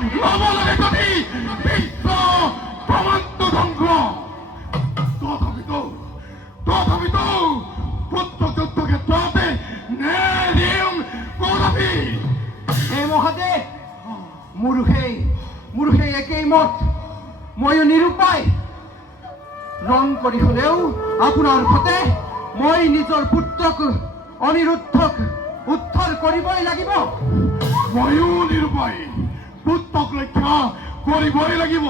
লবণে যদি বিশ্ব প্রমান্ত ধ্বংস তথাপি তো পুত্র যুদ্ধ ক্ষেত্রতে নেদিম কদাপি এই মহাদেৱ মুৰুষে একেই মত ময়ো নিৰুপায় ৰং কৰি হলেও আপোনাৰ সতে মই নিজৰ পুত্ৰক অনিৰুদ্ধক উদ্ধাৰ কৰিবই লাগিব ময়ো নিৰুপায় পুত্ৰক ৰক্ষা কৰিবই লাগিব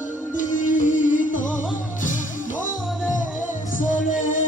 আনন্দিত মনে চলে